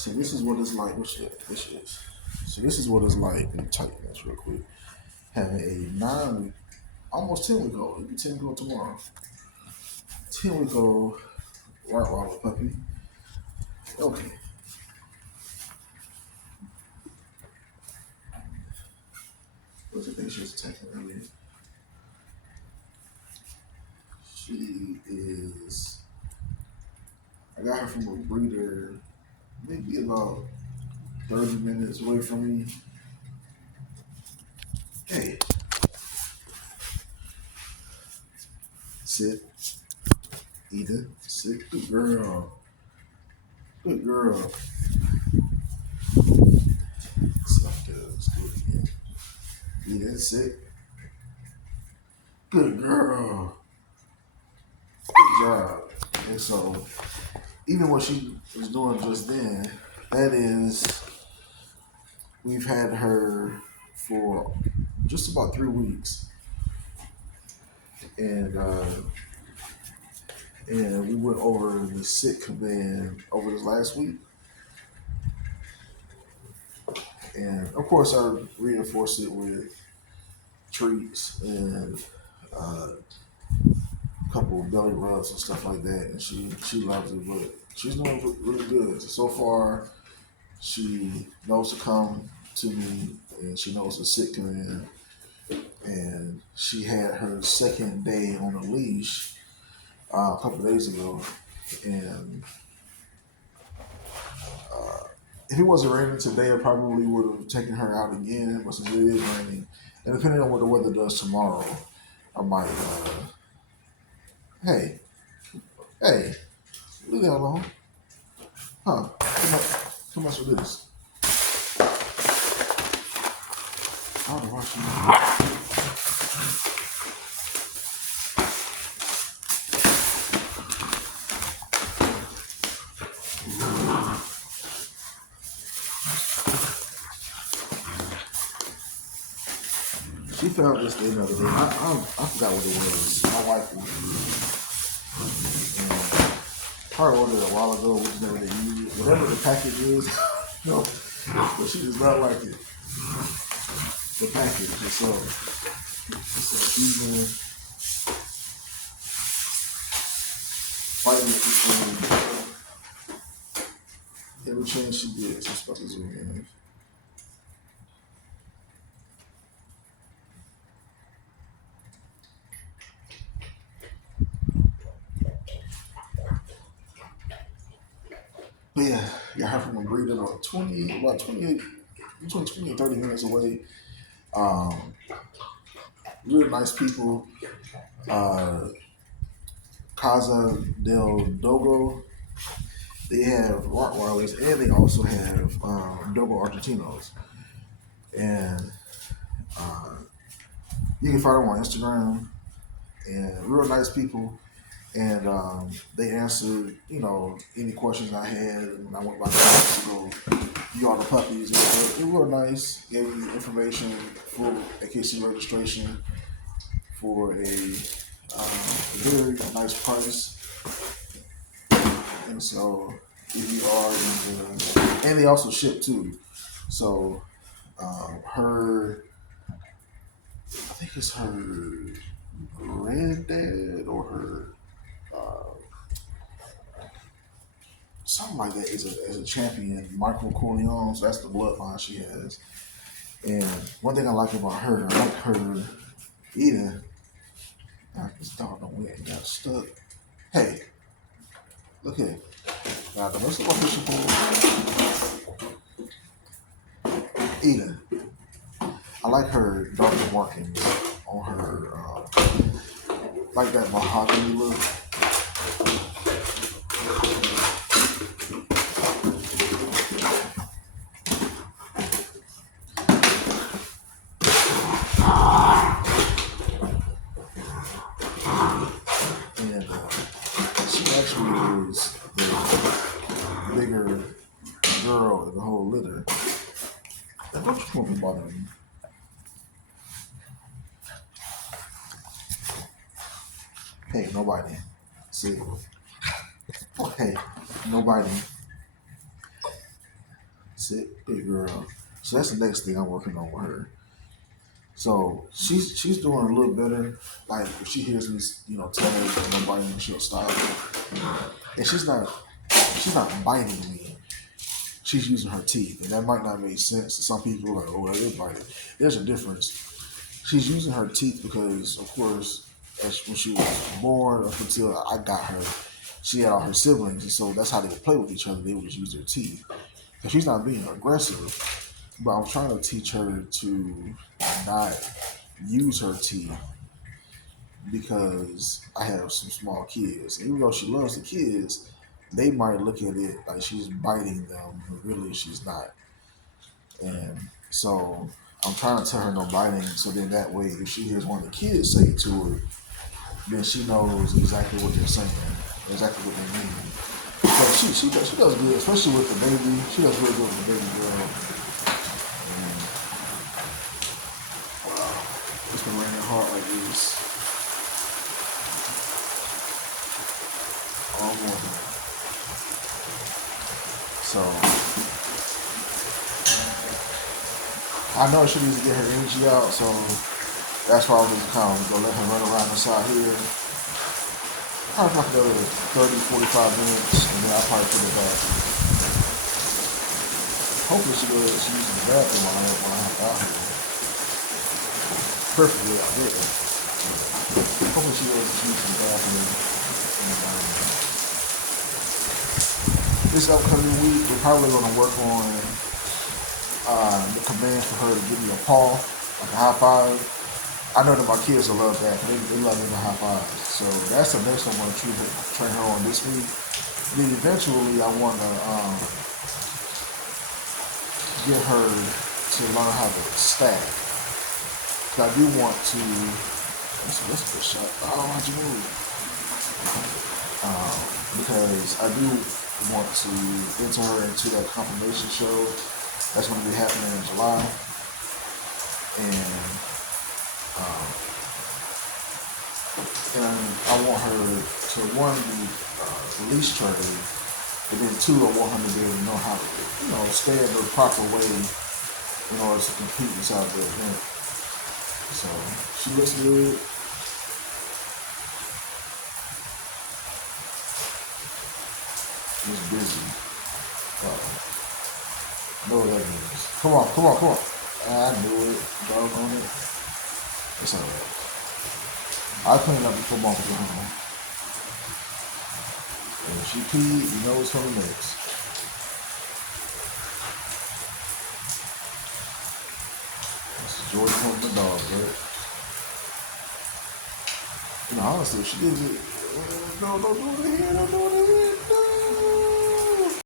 So this is what it's like. Which is. So this is what it's like. Let me type this real quick. Having a 9 week, almost 10 week old. It'll be 10 week old tomorrow. 10 week old Rottweiler puppy. Okay. What's the thing she was attacking earlier? She is. I got her from a breeder, maybe about 30 minutes away from me. Hey, sit, Eda, sit. Good girl. Good girl. Let's do it again. Eda, sit. Good girl. Good job. And so, even what she was doing just then, that is, we've had her for just about 3 weeks. And we went over the sick command over this last week. And of course, I reinforced it with treats and a couple of belly rubs and stuff like that. And she loves it, but she's doing really good. So far, she knows to come to me and she knows the sick command. And she had her second day on a leash a couple of days ago. And if it wasn't raining today, I probably would have taken her out again. But since it is raining, and depending on what the weather does tomorrow, I might. Hey, hey, leave that alone. Huh? Come on with this. I don't know why she found this thing the other day. I forgot what it was. My wife I ordered it a while ago, which is never they use it. Whatever the package is, no, but she does not like it. The package, it's even fighting every chance she gets. She's supposed to zoom in. But yeah, got her from a breeder about 28, between 20 and 30 minutes away. Real nice people. Casa del Dogo. They have Rottweilers and they also have Dogo Argentinos. And you can find them on Instagram. And real nice people. And they answered, any questions I had when I went by to go view all the puppies. They were nice. Gave me information for AKC registration for a very nice price. And so, if you are, and they also ship too. So, I think it's her granddad or her something like that is a champion, Michael Corleone. So that's the bloodline she has. And one thing I like about her, I like her eating. This dog don't win, got stuck. Hey, look here. Now the rest of my fishing pole, eating. I like her dark markings on her, like that mahogany look. Is the bigger girl in the whole litter. And don't you come and bother me. Hey, nobody. See? Hey, nobody. it, big girl. So that's the next thing I'm working on with her. So she's doing a little better. Like if she hears me, tell her nobody, she'll stop. And she's not biting me. She's using her teeth, and that might not make sense to some people. Like, oh, that is biting. There's a difference. She's using her teeth because, of course, when she was born up until I got her, she had all her siblings, and so that's how they would play with each other. They would just use their teeth. So she's not being aggressive, but I'm trying to teach her to not use her teeth because I have some small kids. Even though she loves the kids, they might look at it like she's biting them, but really she's not. And so I'm trying to tell her no biting, so then that way, if she hears one of the kids say it to her, then she knows exactly what they're saying, exactly what they mean. But she does good, especially with the baby. She does really good with the baby girl. And it's been raining hard like this all morning. So I know she needs to get her energy out, so that's why I was just kind of gonna let her run around the side here. Probably like another 30, 45 minutes, and then I'll probably put it back. Hopefully she uses the bathroom when I have out here. Perfectly out there. Hopefully she goes to use the bathroom. And, this upcoming week, we're probably going to work on the command for her to give me a paw, like a high five. I know that my kids will love that. They love me to high five. So that's the next one I'm going to train her on this week. Then eventually I want to get her to learn how to stack. Because I do want to. That's a good shot. Oh, how'd you move? Because I do want to enter her into that confirmation show that's going to be happening in July. And I want her to, one, be release trained, and then two, I want her to be able to know how to, stay in the proper way in order to compete inside the event. So she looks good. She's busy. I know what that means. Come on. I knew it. Doggone it. It's alright. I'll clean up before Mom gets home. And if she peed, you know what's coming next. That's Jordan from the dog, right? Honestly, if she gives it, no, don't do it here, don't do it here, no.